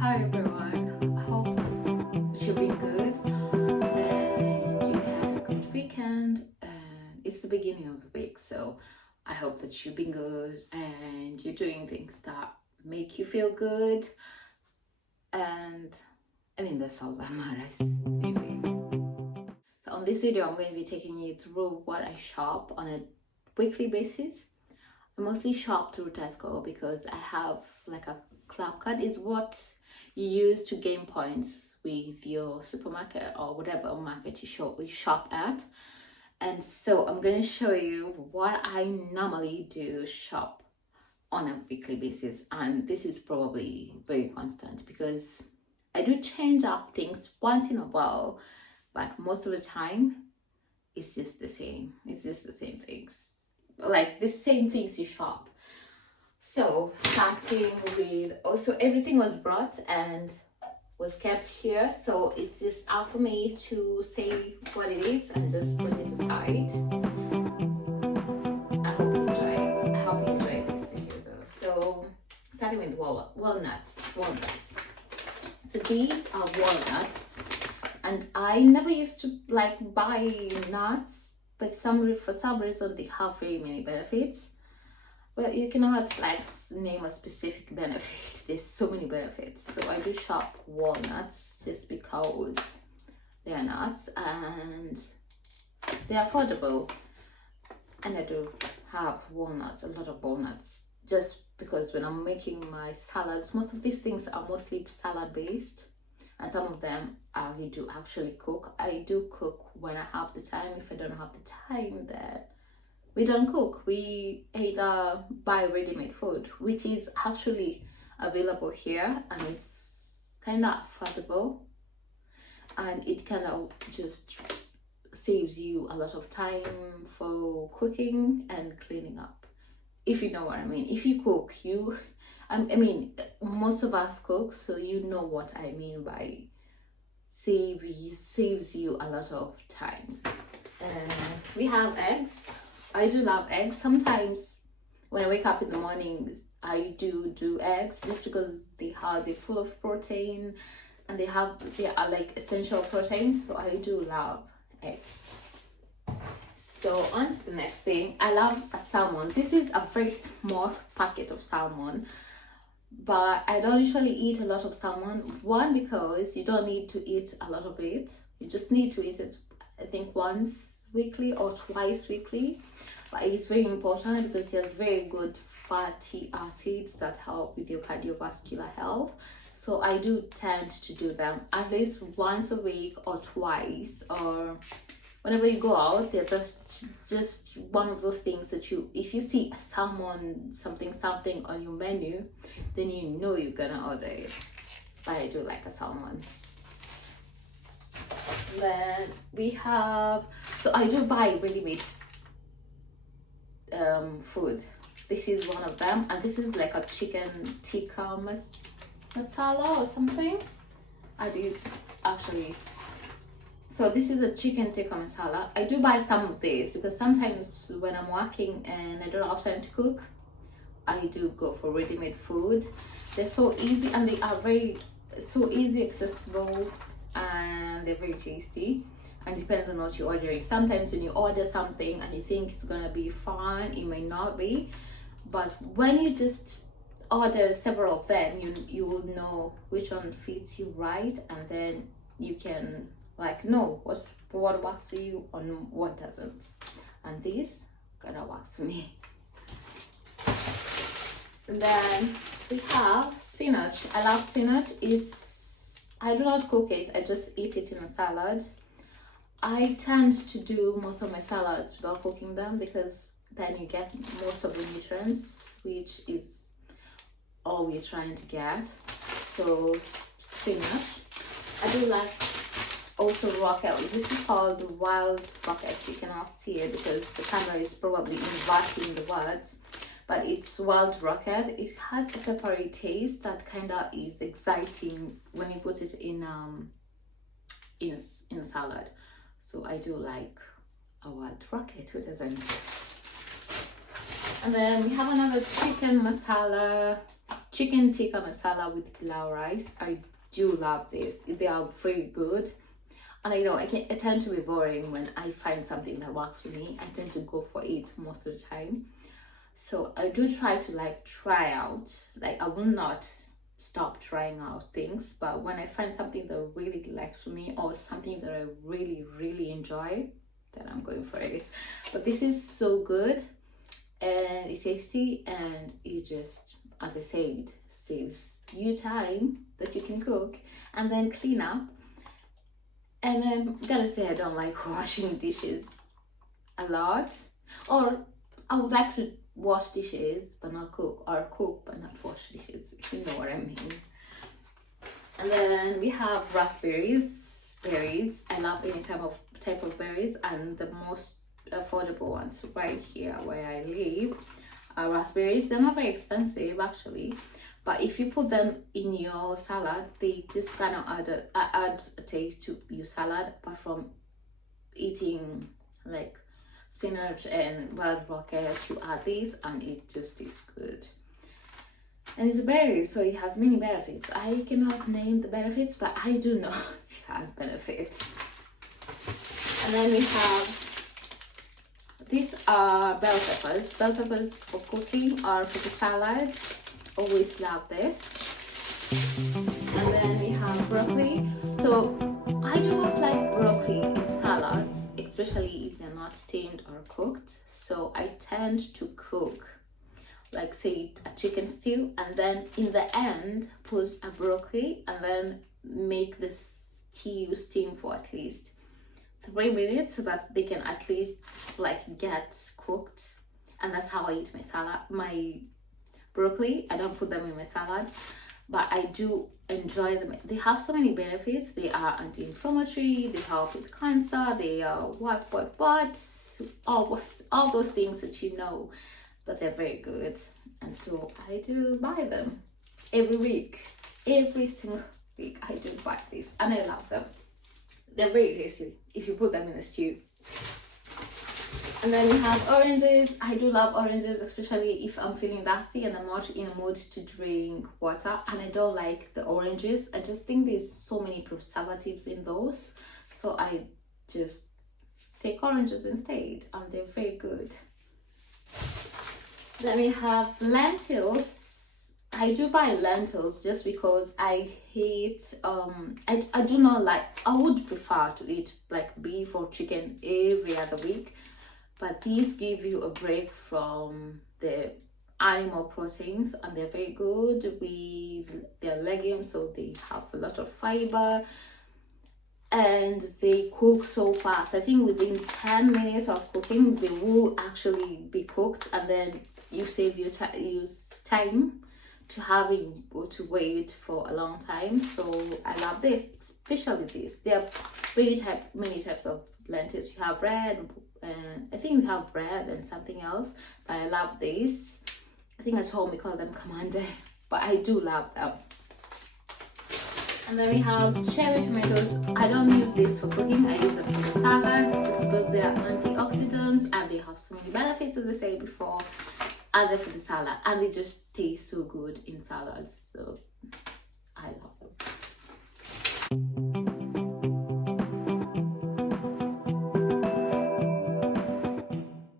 Hi everyone, I hope you've been good and you had a good weekend. And it's the beginning of the week, so I hope that you've been good and you're doing things that make you feel good. And I mean, that's all that matters anyway. So, on this video, I'm going to be taking you through what I shop on a weekly basis. I mostly shop through Tesco because I have like a club card, is what you use to gain points with your supermarket or whatever market you shop at. And so I'm going to show you what I normally do shop on a weekly basis, and this is probably very constant because I do change up things once in a while, but most of the time it's just the same. It's just the same things, like the same things you shop. So starting with, also everything was brought and was kept here, so it's just out for me to say what it is and just put it aside. I hope you enjoy it. I hope you enjoy this video though. So starting with walnuts. So these are walnuts, and I never used to like buy nuts, but for some reason they have very many benefits. Well, you cannot like name a specific benefit. There's so many benefits. So I do shop walnuts just because they are nuts and they're affordable. And I do have walnuts, a lot of walnuts, just because when I'm making my salads, most of these things are mostly salad based, and some of them I do actually cook. I do cook when I have the time. If I don't have the time, then we don't cook. We either buy ready-made food, which is actually available here, and it's kind of affordable, and it kind of just saves you a lot of time for cooking and cleaning up, if you know what I mean. If you cook, I mean, most of us cook, so you know what I mean by saves you a lot of time. We have eggs. I do love eggs. Sometimes when I wake up in the mornings, I do eggs just because they're full of protein and they are like essential proteins. So I do love eggs. So on to the next thing. I love a salmon. This is a very small packet of salmon, but I don't usually eat a lot of salmon. One, because you don't need to eat a lot of it. You just need to eat it, I think, once weekly or twice weekly, but it's very important because it has very good fatty acids that help with your cardiovascular health. So I do tend to do them at least once a week or twice, or whenever you go out. They're just one of those things that if you see a salmon something on your menu, then you know you're gonna order it. But I do like a salmon. Then we have, so I do buy ready-made food. This is one of them, and this is like a chicken tikka masala or something. I do actually. So this is a chicken tikka masala. I do buy some of these because sometimes when I'm working and I don't have time to cook, I do go for ready-made food. They're so easy, and they are so easy, accessible, and they're very tasty. And depends on what you're ordering. Sometimes when you order something and you think it's gonna be fine, it may not be. But when you just order several of them, you will know which one fits you right, and then you can like know what works for you and what doesn't. And this kind of works for me. And then we have spinach. I love spinach. I do not cook it, I just eat it in a salad. I tend to do most of my salads without cooking them because then you get most of the nutrients, which is all we're trying to get. So spinach. I do like also rocket. This is called wild rocket. You cannot see it because the camera is probably inverting the words, but it's wild rocket. It has a peppery taste that kind of is exciting when you put it in a salad. So I do like a wild rocket. Who doesn't? And then we have another chicken masala. chicken tikka masala with pilau rice. I do love this. They are very good. And I know I tend to be boring when I find something that works for me. I tend to go for it most of the time. So I do try to like try out. Like I will not stop trying out things, but when I find something that really likes for me or something that I really enjoy, then I'm going for it. But this is so good and it's tasty, and it just, as I said, saves you time that you can cook and then clean up. And I'm gonna say I don't like washing dishes a lot, or I would like to wash dishes but not cook, or cook but not wash dishes, if you know what I mean. And then we have berries. I love any type of berries, and the most affordable ones right here where I live are raspberries. They're not very expensive actually, but if you put them in your salad, they just kind of add a taste to your salad, apart from eating like spinach and wild rocket. You add this and it just tastes good. And it's a berry, so it has many benefits. I cannot name the benefits, but I do know it has benefits. And then we have, these are bell peppers. Bell peppers for cooking or for the salad. Always love this. And then we have broccoli. So I do not like broccoli in salads, especially if they're not steamed or cooked. So I tend to cook, like say a chicken stew, and then in the end put a broccoli and then make the stew steam for at least 3 minutes so that they can at least like get cooked. And that's how I eat my broccoli. I don't put them in my salad, but I do enjoy them. They have so many benefits. They are anti-inflammatory, they help with cancer, they are all those things that you know, but they're very good. And so I do buy them every week. Every single week I do buy this, and I love them. They're very tasty if you put them in a stew. And then we have oranges. I do love oranges, especially if I'm feeling thirsty and I'm not in a mood to drink water. And I don't like the oranges. I just think there's so many preservatives in those. So I just take oranges instead, and they're very good. Then we have lentils. I do buy lentils just because I hate, I do not like, I would prefer to eat like beef or chicken every other week. But these give you a break from the animal proteins, and they're very good with their legumes, so they have a lot of fiber and they cook so fast. I think within 10 minutes of cooking they will actually be cooked, and then you save your time to having to wait for a long time. So I love this, especially this. There are many types of lentils. You have red, and I think we have red and something else, but I love these. I think at home we call them commander, but I do love them. And then we have cherry tomatoes. I don't use this for cooking, I use them in the salad just because they are antioxidants and they have so many benefits, as I said before, and they're for the salad, and they just taste so good in salads. So I love